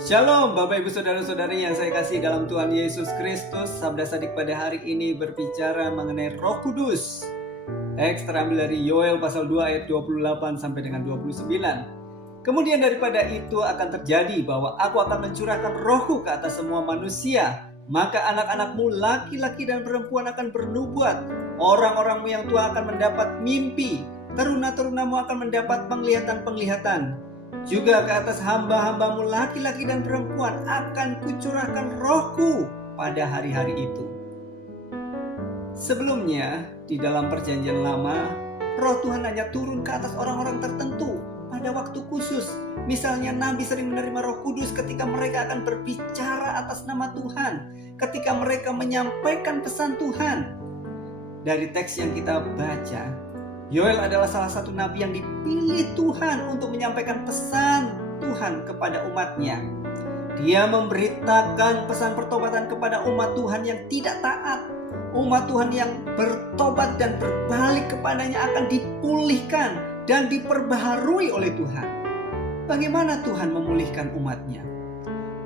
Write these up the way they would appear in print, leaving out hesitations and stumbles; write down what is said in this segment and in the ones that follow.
Shalom Bapak Ibu Saudara-saudari yang saya kasih dalam Tuhan Yesus Kristus. Sabda Sadik pada hari ini berbicara mengenai Roh Kudus. Teks terambil dari Yoel pasal 2 ayat 28 sampai dengan 29. Kemudian daripada itu akan terjadi bahwa aku akan mencurahkan rohku ke atas semua manusia. Maka anak-anakmu laki-laki dan perempuan akan bernubuat. Orang-orangmu yang tua akan mendapat mimpi. Teruna-terunamu akan mendapat penglihatan-penglihatan. Juga ke atas hamba-hambamu laki-laki dan perempuan akan kucurahkan rohku pada hari-hari itu. Sebelumnya di dalam perjanjian lama, roh Tuhan hanya turun ke atas orang-orang tertentu pada waktu khusus. Misalnya Nabi sering menerima Roh Kudus ketika mereka akan berbicara atas nama Tuhan, ketika mereka menyampaikan pesan Tuhan. Dari teks yang kita baca, Yoel adalah salah satu nabi yang dipilih Tuhan untuk menyampaikan pesan Tuhan kepada umatnya. Dia memberitakan pesan pertobatan kepada umat Tuhan yang tidak taat. Umat Tuhan yang bertobat dan berbalik kepadanya akan dipulihkan dan diperbaharui oleh Tuhan. Bagaimana Tuhan memulihkan umatnya?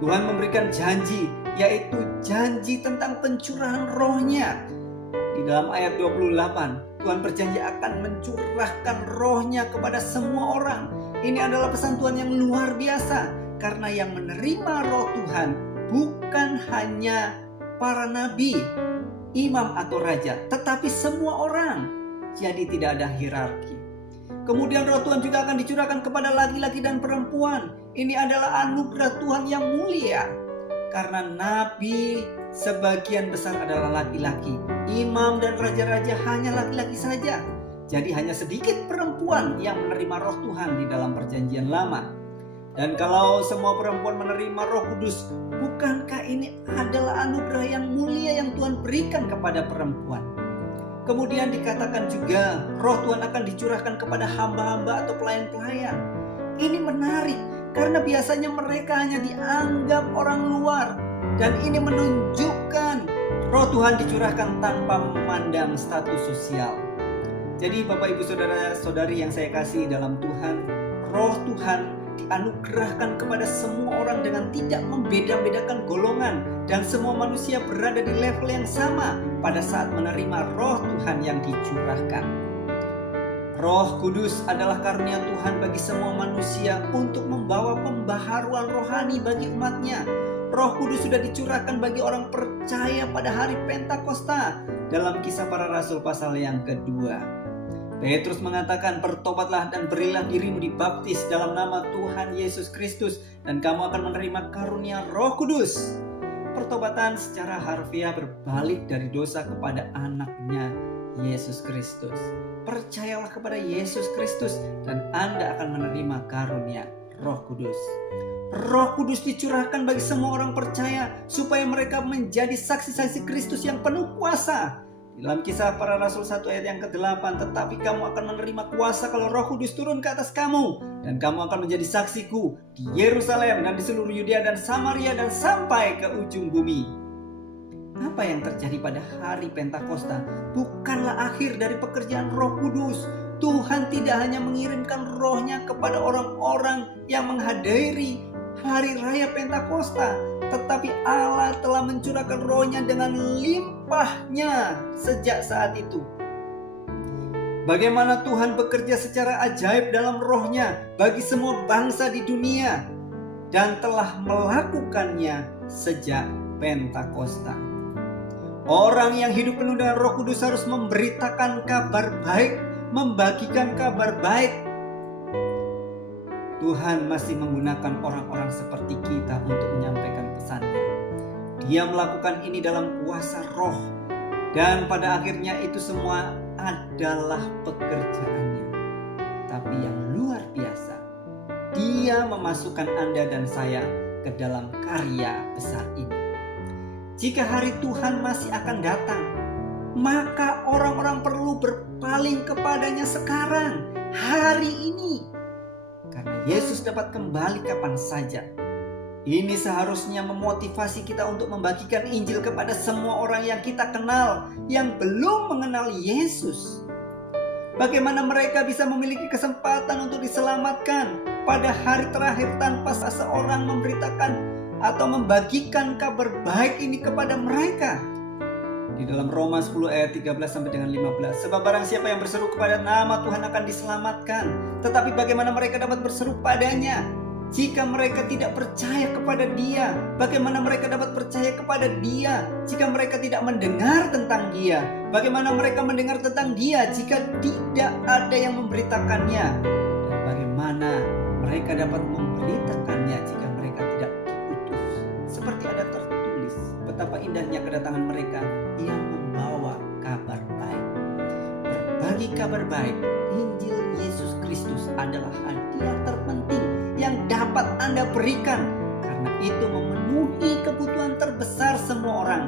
Tuhan memberikan janji, yaitu janji tentang pencurahan rohnya. Di dalam ayat 28, Tuhan berjanji akan mencurahkan rohnya kepada semua orang. Ini adalah pesan Tuhan yang luar biasa. Karena yang menerima roh Tuhan bukan hanya para nabi, imam atau raja, tetapi semua orang. Jadi tidak ada hierarki. Kemudian roh Tuhan juga akan dicurahkan kepada laki-laki dan perempuan. Ini adalah anugerah Tuhan yang mulia. Karena nabi sebagian besar adalah laki-laki. Imam dan raja-raja hanya laki-laki saja. Jadi hanya sedikit perempuan yang menerima roh Tuhan di dalam perjanjian lama. Dan kalau semua perempuan menerima Roh Kudus, bukankah ini adalah anugerah yang mulia yang Tuhan berikan kepada perempuan? Kemudian dikatakan juga roh Tuhan akan dicurahkan kepada hamba-hamba atau pelayan-pelayan. Ini menarik karena biasanya mereka hanya dianggap orang luar. Dan ini menunjukkan roh Tuhan dicurahkan tanpa memandang status sosial. Jadi Bapak Ibu Saudara-saudari yang saya kasih dalam Tuhan, roh Tuhan dianugerahkan kepada semua orang dengan tidak membeda-bedakan golongan. Dan semua manusia berada di level yang sama pada saat menerima roh Tuhan yang dicurahkan. Roh Kudus adalah karunia Tuhan bagi semua manusia untuk membawa pembaharuan rohani bagi umatnya. Roh Kudus sudah dicurahkan bagi orang percaya pada hari Pentakosta dalam Kisah Para Rasul pasal yang kedua. Petrus mengatakan, bertobatlah dan berilah dirimu dibaptis dalam nama Tuhan Yesus Kristus dan kamu akan menerima karunia Roh Kudus. Pertobatan secara harfiah berbalik dari dosa kepada anaknya Yesus Kristus. Percayalah kepada Yesus Kristus dan Anda akan menerima karunia Roh Kudus. Roh Kudus dicurahkan bagi semua orang percaya supaya mereka menjadi saksi-saksi Kristus yang penuh kuasa. Dalam Kisah Para Rasul 1 ayat yang ke-8, tetapi kamu akan menerima kuasa kalau Roh Kudus turun ke atas kamu, dan kamu akan menjadi saksiku di Yerusalem dan di seluruh Yudea dan Samaria dan sampai ke ujung bumi. Apa yang terjadi pada hari Pentakosta bukanlah akhir dari pekerjaan Roh Kudus. Tuhan tidak hanya mengirimkan rohnya kepada orang-orang yang menghadiri hari raya Pentakosta, tetapi Allah telah mencurahkan rohnya dengan limpahnya sejak saat itu. Bagaimana Tuhan bekerja secara ajaib dalam rohnya bagi semua bangsa di dunia dan telah melakukannya sejak Pentakosta. Orang yang hidup penuh dengan Roh Kudus harus memberitakan kabar baik, membagikan kabar baik. Tuhan masih menggunakan orang-orang seperti kita untuk menyampaikan pesannya. Dia melakukan ini dalam kuasa roh. Dan pada akhirnya itu semua adalah pekerjaannya. Tapi yang luar biasa, Dia memasukkan Anda dan saya ke dalam karya besar ini. Jika hari Tuhan masih akan datang, maka orang-orang perlu berpaling kepadanya sekarang, hari ini. Karena Yesus dapat kembali kapan saja. Ini seharusnya memotivasi kita untuk membagikan Injil kepada semua orang yang kita kenal yang belum mengenal Yesus. Bagaimana mereka bisa memiliki kesempatan untuk diselamatkan pada hari terakhir tanpa seseorang memberitakan atau membagikan kabar baik ini kepada mereka? Di dalam Roma 10 ayat 13 sampai dengan 15. Sebab barang siapa yang berseru kepada nama Tuhan akan diselamatkan. Tetapi bagaimana mereka dapat berseru padanya jika mereka tidak percaya kepada Dia? Bagaimana mereka dapat percaya kepada Dia jika mereka tidak mendengar tentang Dia? Bagaimana mereka mendengar tentang Dia jika tidak ada yang memberitakannya? Dan bagaimana mereka dapat memberitakannya jika mereka tidak diutus? Seperti ada tertulis, betapa indahnya kedatangan mereka yang membawa kabar baik. Berbagi kabar baik, Injil Yesus Kristus adalah hadiah terpenting yang dapat Anda berikan, karena itu memenuhi kebutuhan terbesar semua orang,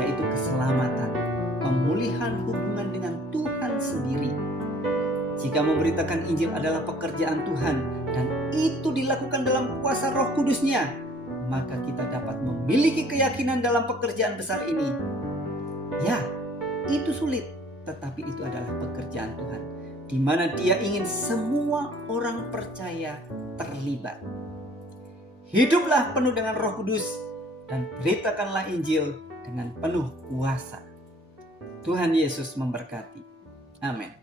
yaitu keselamatan, pemulihan hubungan dengan Tuhan sendiri. Jika memberitakan Injil adalah pekerjaan Tuhan dan itu dilakukan dalam kuasa Roh Kudus-Nya, maka kita dapat memiliki keyakinan dalam pekerjaan besar ini. Ya, itu sulit, tetapi itu adalah pekerjaan Tuhan, di mana Dia ingin semua orang percaya terlibat. Hiduplah penuh dengan Roh Kudus dan beritakanlah Injil dengan penuh kuasa. Tuhan Yesus memberkati. Amin.